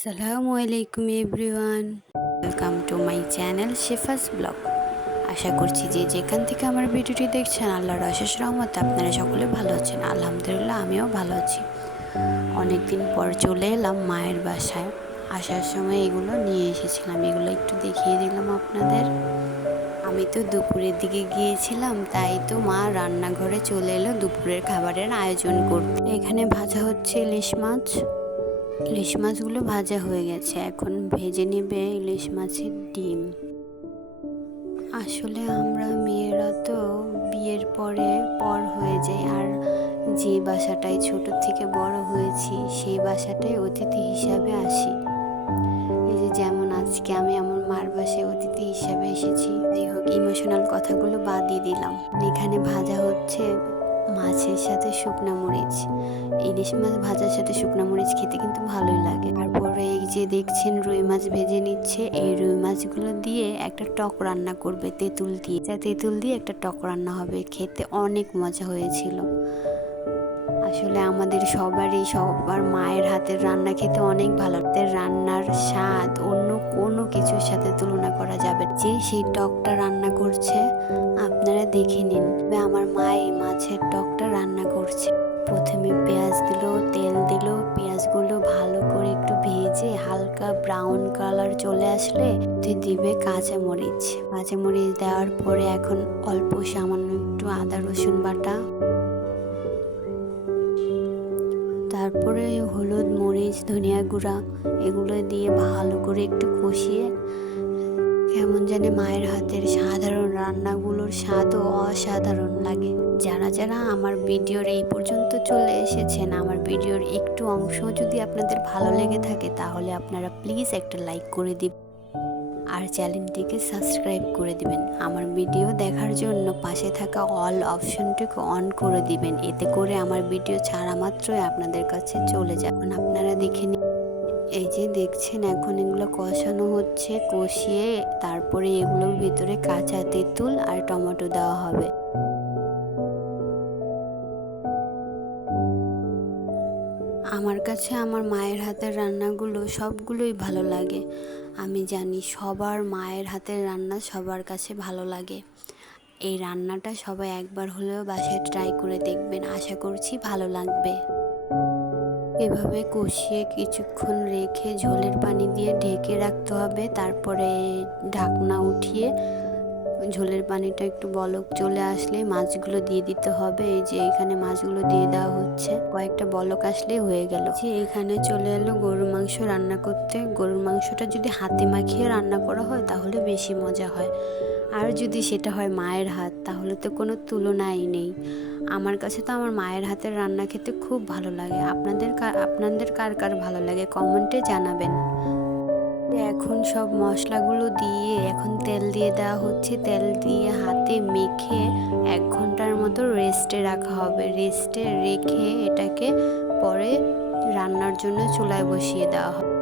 আসসালামু আলাইকুম everyone, welcome to my channel শেফাস ব্লগ। আশা করছি যে যেখান থেকে আমার ভিডিওটি দেখছেন আল্লাহর অশেষ রহমতে আপনারা সকলে ভালো আছেন। আলহামদুলিল্লাহ আমিও ভালো আছি। অনেক দিন পর চলে এলাম মায়ের বাসায়। আসার সময় এগুলো নিয়ে এসেছিলাম, এগুলো একটু দেখিয়ে দিলাম আপনাদের। আমি তো দুপুরের দিকে গিয়েছিলাম, তাই তো মা রান্নাঘরে চলে এলো দুপুরের খাবারের আয়োজন করতে। এখানে ভাজা হচ্ছে ইলিশ মাছ। ইলিশ মাছগুলো ভাজা হয়ে গেছে, এখন ভেজে নেবে ইলিশ মাছের ডিম। আসলে আমরা মেয়েরা তো বিয়ের পর হয়ে যাই, আর যে বাসাটায় ছোট থেকে বড় হয়েছি সেই বাসাটায় অতিথি হিসাবে আসি। এই যে যেমন আজকে আমি আমার মার বাসায় অতিথি হিসাবে এসেছি। যাই হোক, ইমোশনাল কথাগুলো বাদ দিয়ে দিলাম। এখানে ভাজা হচ্ছে মাছের সাথে শুকনা মরিচ। ইলিশ মাছ ভাজার সাথে শুকনা মরিচ খেতে কিন্তু ভালোই লাগে। তারপরে এই যে দেখছেন রুই মাছ ভেজে নিচ্ছে। এই রুই মাছগুলো দিয়ে একটা টক রান্না করবে তেঁতুল দিয়ে। তেঁতুল দিয়ে একটা টক রান্না হবে, খেতে অনেক মজা হয়েছিল। আসলে আমাদের সবার মায়ের হাতের রান্না খেতে অনেক ভালো। রান্নার স্বাদ অন্য কোনো কিছুর সাথে তুলনা করা যাবে। যে সেই টকটা রান্না করছে আপনারা দেখে নিন। আমার মা এই মাছের টকটা রান্না করছে। প্রথমে পেঁয়াজ দিল, তেল দিল, পেঁয়াজগুলো ভালো করে একটু ভেজে হালকা ব্রাউন কালার চলে আসলে দিবে কাঁচামরিচ। কাঁচামরিচ দেওয়ার পরে এখন অল্প সামান্য একটু আদা রসুন বাটা, তারপরে হলুদ মরিচ ধনিয়া গুঁড়া এগুলো দিয়ে ভালো করে একটু কষিয়ে, কেমন জানে মায়ের হাতের সাধারণ রান্নাগুলোর স্বাদও অসাধারণ লাগে। যারা যারা আমার ভিডিওর এই পর্যন্ত চলে এসেছেন, আমার ভিডিওর একটু অংশ যদি আপনাদের ভালো লেগে থাকে তাহলে আপনারা প্লিজ একটা লাইক করে দিবেন আর চ্যানেলটিকে সাবস্ক্রাইব করে দিবেন। আমার ভিডিও দেখার জন্য পাশে থাকা অল অপশনটিকে অন করে দিবেন, এতে করে আমার ভিডিও ছাড়া মাত্রই আপনাদের কাছে চলে যাবেন। আপনারা দেখে নিন। এই যে দেখছেন এখন এগুলো কষানো হচ্ছে, কষিয়ে তারপরে এগুলোর ভিতরে কাঁচা তেঁতুল আর টমেটো দেওয়া হবে। আমার কাছে আমার মায়ের হাতের রান্নাগুলো সবগুলোই ভালো লাগে। আমি জানি সবার মায়ের হাতের রান্না সবার কাছে ভালো লাগে। এই রান্নাটা সবাই একবার হলেও বাসায় ট্রাই করে দেখবেন, আশা করছি ভালো লাগবে। এভাবে কষিয়ে কিছুক্ষণ রেখে ঝোলের পানি দিয়ে ঢেকে রাখতে হবে। তারপরে ঢাকনা উঠিয়ে ঝোলের পানিটা একটু বলক চলে আসলে মাছগুলো দিয়ে দিতে হবে। এই যে এখানে মাছগুলো দিয়ে দেওয়া হচ্ছে, কয়েকটা বলক আসলেই হয়ে গেল। যে এখানে চলে এলো গরুর মাংস রান্না করতে। গরুর মাংসটা যদি হাতে মাখিয়ে রান্না করা হয় তাহলে বেশি মজা হয়, আর যদি সেটা হয় মায়ের হাত তাহলে তো কোনো তুলনাই নেই। আমার কাছে তো আমার মায়ের হাতের রান্না খেতে খুব ভালো লাগে। আপনাদের কার কার ভালো লাগে কমেন্টে জানাবেন। এখন সব মশলাগুলো দিয়ে এখন তেল দিয়ে দেওয়া হচ্ছে। তেল দিয়ে হাতে মেখে 1 ঘন্টার মতো রেস্টে রাখা হবে। রেস্টে রেখে এটাকে পরে রান্নার জন্য চুলায় বসিয়ে দেওয়া হবে।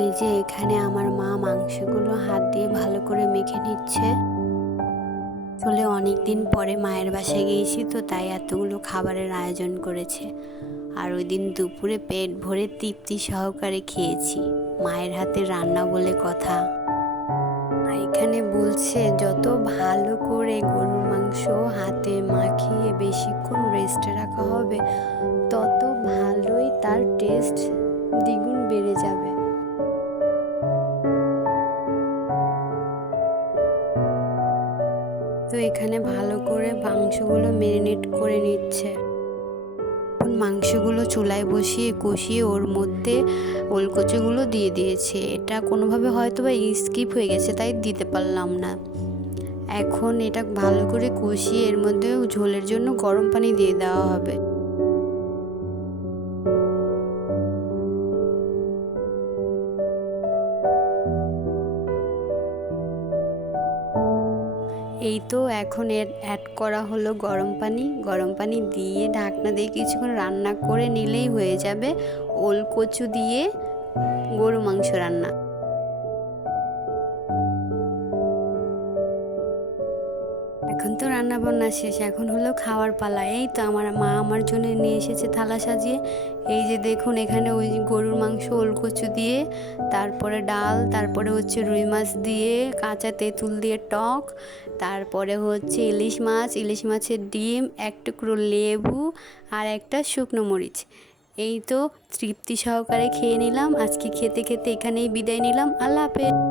এই যে এখানে আমার মা মাংসগুলো হাত দিয়ে ভালো করে মেখে নিচ্ছে। আসলে অনেক দিন পরে মায়ের বাসায় গিয়েছি তো, তাই এতগুলো খাবারের আয়োজন করেছে। আর ওই দিন দুপুরে পেট ভরে তৃপ্তি সহকারে খেয়েছি। মায়ের হাতে রান্না বলে কথা। মা এখানে বলছে যত ভালো করে গরুর মাংস হাতে মাখিয়ে বেশিক্ষণ রেস্টে রাখা হবে তত ভালোই তার টেস্ট দ্বিগুণ বেড়ে যাবে। তো এখানে ভালো করে মাংসগুলো ম্যারিনেট করে নিচ্ছে। মাংসগুলো চুলায় বসিয়ে কষিয়ে ওর মধ্যে ওলকচুগুলো দিয়ে দিয়েছে। এটা কোনোভাবে হয়তো বা স্কিপ হয়ে গেছে, তাই দিতে পারলাম না। এখন এটা ভালো করে কষিয়ে এর মধ্যে ঝোলের জন্য গরম পানি দিয়ে দেওয়া হবে। এই তো এখন অ্যাড করা হলো গরম পানি। গরম পানি দিয়ে ঢাকনা দিয়ে কিছুক্ষণ রান্না করে নিলেই হয়ে যাবে ওলকচু দিয়ে গরু মাংস রান্না। এখন তো রান্না রান্না বান্না শেষ, এখন হলো খাওয়ার পালা। এই তো আমার মা আমার জন্য নিয়ে এসেছে থালা সাজিয়ে। এই যে দেখুন এখানে ওই গরুর মাংস ওলকচু দিয়ে, তারপরে ডাল, তারপরে হচ্ছে রুই মাছ দিয়ে, কাঁচা তেঁতুল দিয়ে টক, তারপরে হচ্ছে ইলিশ মাছ, ইলিশ মাছের ডিম, এক টুকরো লেবু আর একটা শুকনো মরিচ। এই তো তৃপ্তি সহকারে খেয়ে নিলাম। আজকে খেতে খেতে এখানেই বিদায় নিলাম। আল্লাহ হাফেজ।